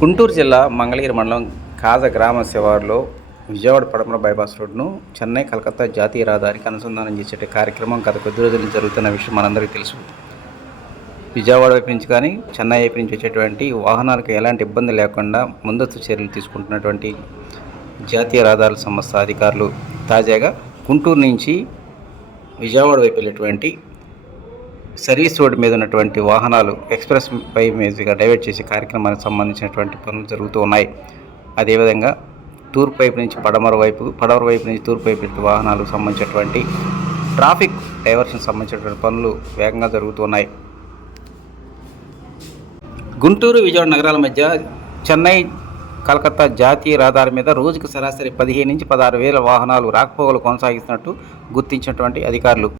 గుంటూరు జిల్లా మంగళగిరి మండలం కాజ గ్రామ శివారులో విజయవాడ పడమర బైపాస్ రోడ్ను చెన్నై కలకత్తా జాతీయ రహదారికి అనుసంధానం చేసే కార్యక్రమం గత కొద్ది రోజుల నుంచి జరుగుతున్న విషయం మనందరికీ తెలుసు. విజయవాడ వైపు నుంచి కానీ చెన్నై వైపు నుంచి వచ్చేటువంటి వాహనాలకు ఎలాంటి ఇబ్బంది లేకుండా ముందస్తు చర్యలు తీసుకుంటున్నటువంటి జాతీయ రహదారుల సంస్థ అధికారులు తాజాగా గుంటూరు నుంచి విజయవాడ వైపు వెళ్ళేటువంటి సర్వీస్ రోడ్డు మీద ఉన్నటువంటి వాహనాలు ఎక్స్ప్రెస్ పై మీదుగా డైవర్ట్ చేసే కార్యక్రమానికి సంబంధించినటువంటి పనులు జరుగుతూ ఉన్నాయి. అదేవిధంగా తూర్పు వైపు నుంచి పడమర వైపు పడమర వైపు నుంచి తూర్పు వైపు వాహనాలకు సంబంధించినటువంటి ట్రాఫిక్ డైవర్షన్ సంబంధించినటువంటి పనులు వేగంగా జరుగుతున్నాయి గుంటూరు విజయవాడ నగరాల మధ్య చెన్నై కలకత్తా జాతీయ రహదారి మీద రోజుకు సరాసరి పదిహేను నుంచి పదహారు వేల వాహనాలు రాకపోకలు కొనసాగిస్తున్నట్టు గుర్తించినటువంటి అధికారులు.